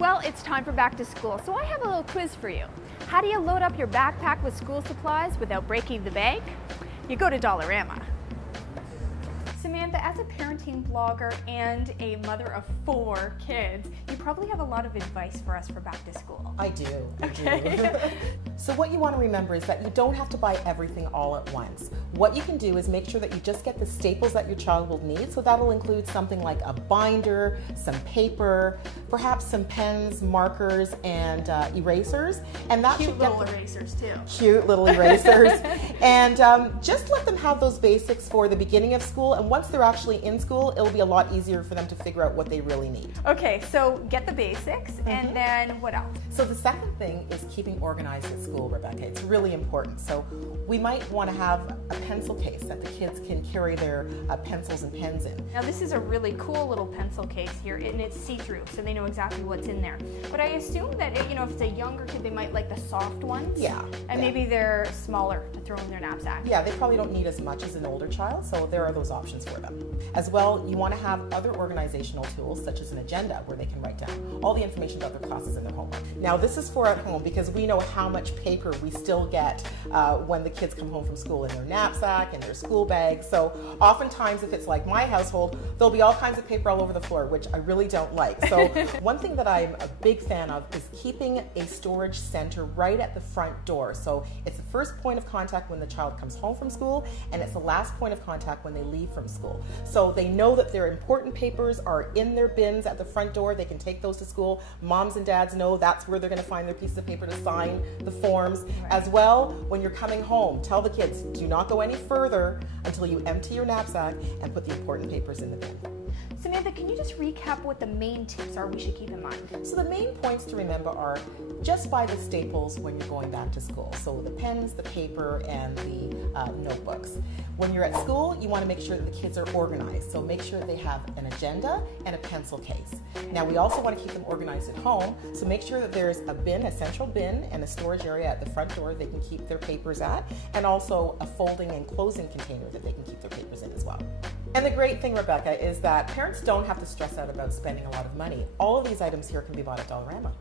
Well, it's time for back to school, so I have a little quiz for you. How do you load up your backpack with school supplies without breaking the bank? You go to Dollarama. Samantha, as a parenting blogger and a mother of 4 kids, you probably have a lot of advice for us for back to school. I do. Okay. So what you want to remember is that you don't have to buy everything all at once. What you can do is make sure that you just get the staples that your child will need. So that'll include something like a binder, some paper, perhaps some pens, markers, and erasers. And that Cute little erasers too. Cute little erasers. And just let them have those basics for the beginning of school. And once they're actually in school, it'll be a lot easier for them to figure out what they really need. Okay, so get the basics, and then what else? So the second thing is keeping organized at school, Rebecca. It's really important. So we might want to have a pencil case that the kids can carry their pencils and pens in. Now this is a really cool little pencil case here, and it's see-through, so they know exactly what's in there. But I assume that, if it's a younger kid, they might like the soft ones. Yeah. And maybe they're smaller to throw in their knapsack. Yeah, they probably don't need as much as an older child, so there are those options for them. As well, you want to have other organizational tools, such as an agenda, where they can write down all the information about their classes and their homework. Now, this is for at home because we know how much paper we still get when the kids come home from school in their knapsack and their school bag. So oftentimes, if it's like my household, there'll be all kinds of paper all over the floor, which I really don't like. So one thing that I'm a big fan of is keeping a storage center right at the front door. So it's the first point of contact when the child comes home from school, and it's the last point of contact when they leave from school. So they know that their important papers are in their bins at the front door. They can take those to school. Moms and dads know that's where they're going to find their piece of paper to sign the forms. Right. As well, when you're coming home, tell the kids, do not go any further until you empty your knapsack and put the important papers in the bin. Samantha, can you just recap what the main tips are we should keep in mind? So the main points to remember are just buy the staples when you're going back to school. So the pens, the paper, and the notebooks. When you're at school, you want to make sure that the kids are organized. So make sure that they have an agenda and a pencil case. Now we also want to keep them organized at home. So make sure that there's a bin, a central bin, and a storage area at the front door they can keep their papers at, and also a folding and closing container that they can keep their papers in as well. And the great thing, Rebecca, is that parents don't have to stress out about spending a lot of money. All of these items here can be bought at Dollarama.